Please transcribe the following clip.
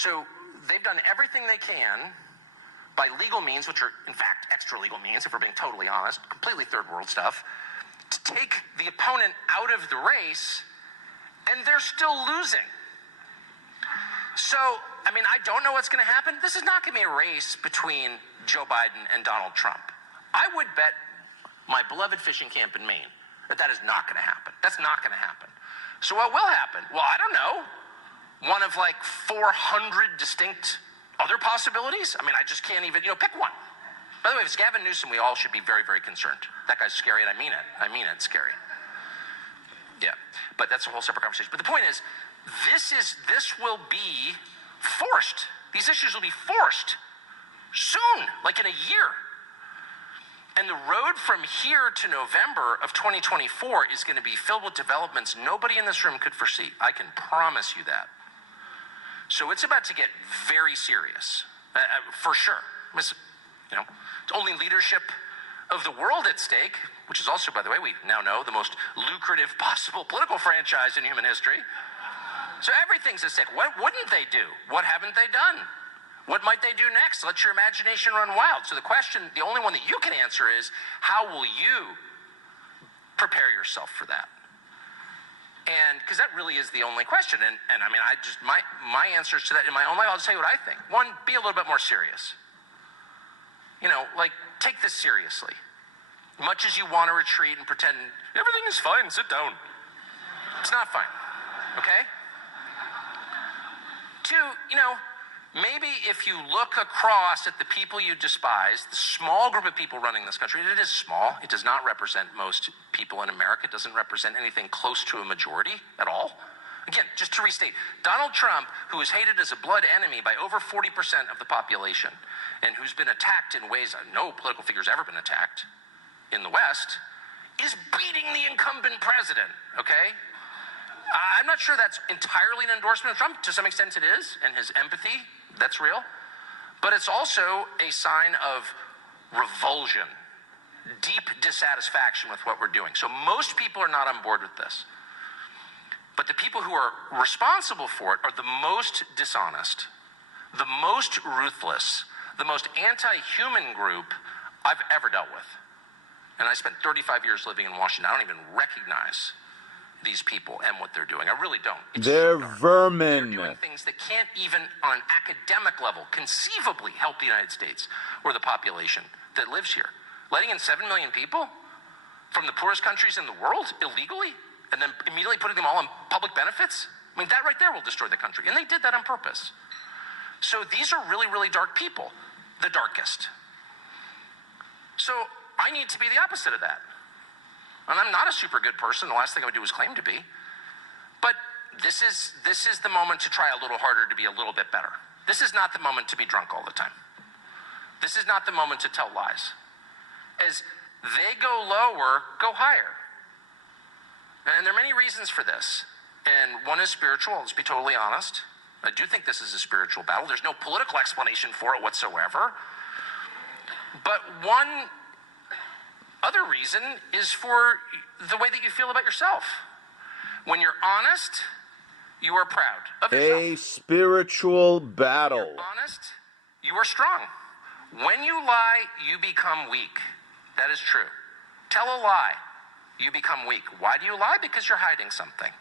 So they've done everything they can by legal means, which are in fact extra legal means, if we're being totally honest, completely third world stuff, to take the opponent out of the race, and they're still losing. So, I mean, I don't know what's going to happen. This is not going to be a race between Joe Biden and Donald Trump. I would bet my beloved fishing camp in Maine that is not going to happen. That's not going to happen. So what will happen? Well, I don't know. One of like 400 distinct other possibilities? I mean, I just can't even, pick one. By the way, if it's Gavin Newsom, we all should be very, very concerned. That guy's scary, and I mean it. I mean it, scary. Yeah, but that's a whole separate conversation. But the point is, this will be forced. These issues will be forced soon, like in a year. And the road from here to November of 2024 is going to be filled with developments nobody in this room could foresee. I can promise you that. So it's about to get very serious, for sure. It's only leadership of the world at stake, which is also, by the way, we now know, the most lucrative possible political franchise in human history. So everything's at stake. What wouldn't they do? What haven't they done? What might they do next? Let your imagination run wild. So the question, the only one that you can answer is, how will you prepare yourself for that? And because that really is the only question. And I mean, my answers to that in my own life, I'll just tell you what I think. One, be a little bit more serious. Take this seriously. Much as you want to retreat and pretend everything is fine, sit down. It's not fine, okay? Two, maybe if you look across at the people you despise, the small group of people running this country, and it is small, it does not represent most people in America, it doesn't represent anything close to a majority at all. Again, just to restate, Donald Trump, who is hated as a blood enemy by over 40% of the population, and who's been attacked in ways that no political figure's ever been attacked in the West, is beating the incumbent president, okay? I'm not sure that's entirely an endorsement of Trump. To some extent it is, and his empathy, that's real. But it's also a sign of revulsion, deep dissatisfaction with what we're doing. So most people are not on board with this. But the people who are responsible for it are the most dishonest, the most ruthless, the most anti-human group I've ever dealt with. And I spent 35 years living in Washington. I don't even recognize these people and what they're doing. I really don't. They're vermin. They're doing things that can't even on an academic level conceivably help the United States or the population that lives here. Letting in 7 million people from the poorest countries in the world illegally and then immediately putting them all on public benefits. I mean, that right there will destroy the country. And they did that on purpose. So these are really, really dark people, the darkest. So I need to be the opposite of that. And I'm not a super good person. The last thing I would do is claim to be. But this is the moment to try a little harder to be a little bit better. This is not the moment to be drunk all the time. This is not the moment to tell lies. As they go lower, go higher. And there are many reasons for this. And one is spiritual. Let's be totally honest. I do think this is a spiritual battle. There's no political explanation for it whatsoever. But one other reason is for the way that you feel about yourself. When you're honest, you are proud of yourself. A spiritual battle. When you're honest, you are strong. When you lie, you become weak. That is true. Tell a lie, you become weak. Why do you lie? Because you're hiding something.